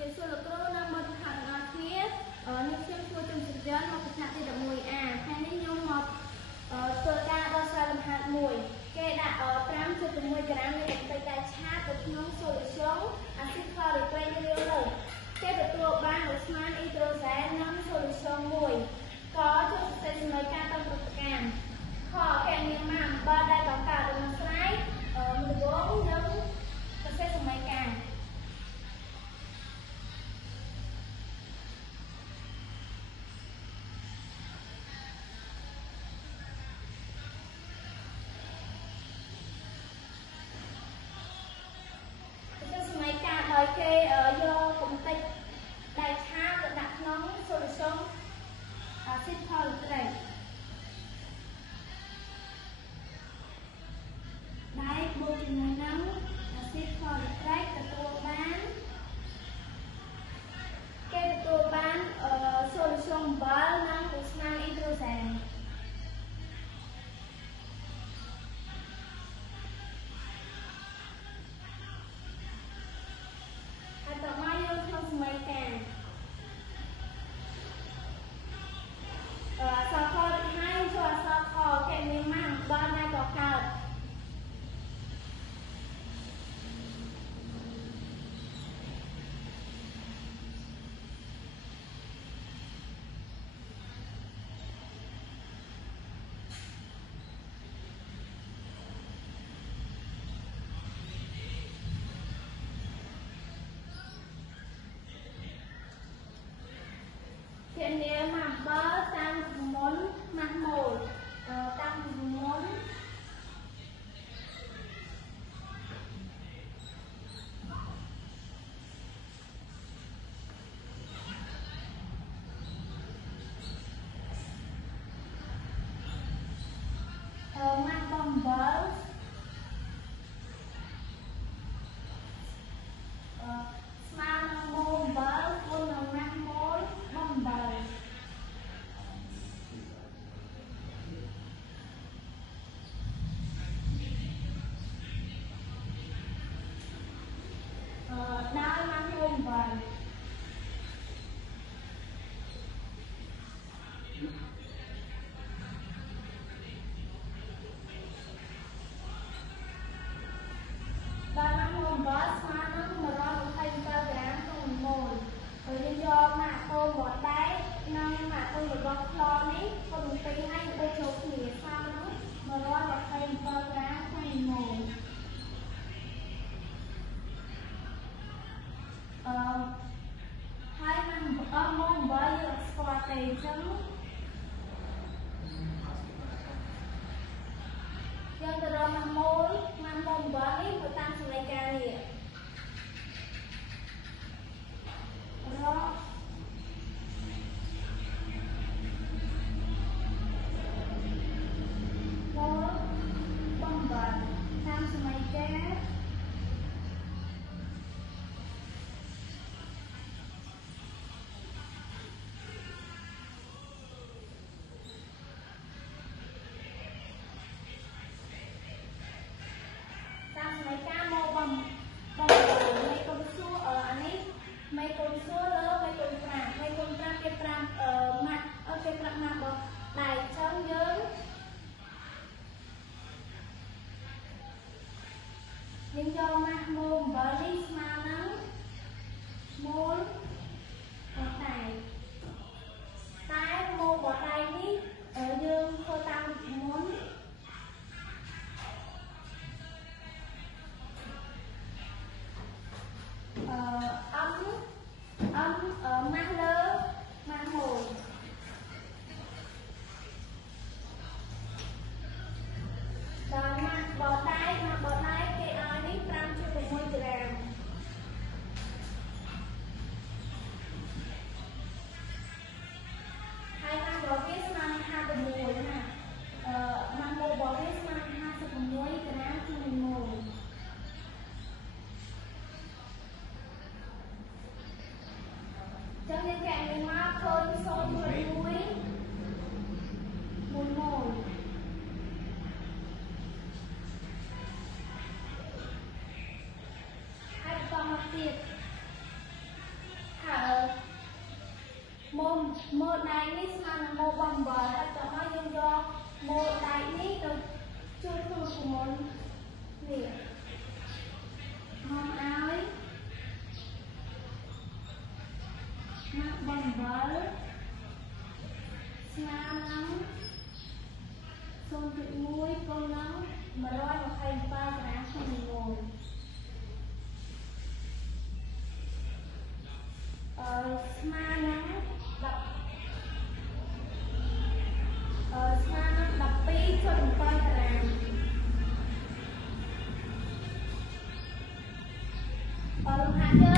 ជាសួរលោកគ្រូនិងមិត្តភក្តិទាំងអស់គ្នានេះខ្ញុំធ្វើជំនាញច្រើនមកពីថ្នាក់ទី 11A ថ្ងៃនេះខ្ញុំមកធ្វើការដោះស្រាយលំហាត់មួយគេដាក់ 5.6 ក្រាមនៃបន្ទៃកាយឆាបនៅក្នុង solution acid chlorhydric រាងលើគេទទួលបានដោយស្មើនឹង hydrogen និង solution មួយក៏ជួយសរសេរសមីការតាមប្រតិកម្មខកញ្ញាម៉ាំបើដែលបង្កើតដំណោះស្រាយមួយដងនិងសរសេរសមីការដោយគេយកកម្ទេចដែលឆាទៅដាក់ក្នុង solution acid chlorhydric ដែលបូកជាមួយនឹង acid chlorhydric ទទួលបានsolution អំបិលនិងឧស្ម័ន hydrogen Hiện nay mà bơ tăng muốn mặt mồi tăng muốn mặt bông bơ hai năm môn với score tiền chấm dân từ đó năm môn với người ta sẽ lấy ca gì đó bông bật tham sẽ lấy ca nhưng do mặt môn với lý mà nắng môn bọt này tái môn bọt này đi ở dương cô ta muốn ấm ở mắt lơ mắt hồi rồi mặt bọt này cái ai đi 5.6 gram hai năm bọt viết mang 26 nè mang bộ bọt viết mang 26 gram trên 1 cho nên cái này mà khơi sôi với muối một mồi hai con mặt tiệt ម៉ូដៃនេះស្មើនឹងម៉ូដបំបល់ហើយតោះហើយយើងយកម៉ូដៃនេះទៅជួយក្នុងប្រមូលនេះមកឲ្យមកបំបល់ស្មើនឹង 0.1 គុណនឹង 127 ក្រាមក្នុង1ម៉ូលស្មើនឹង12.7 ក្រាមលំហាត់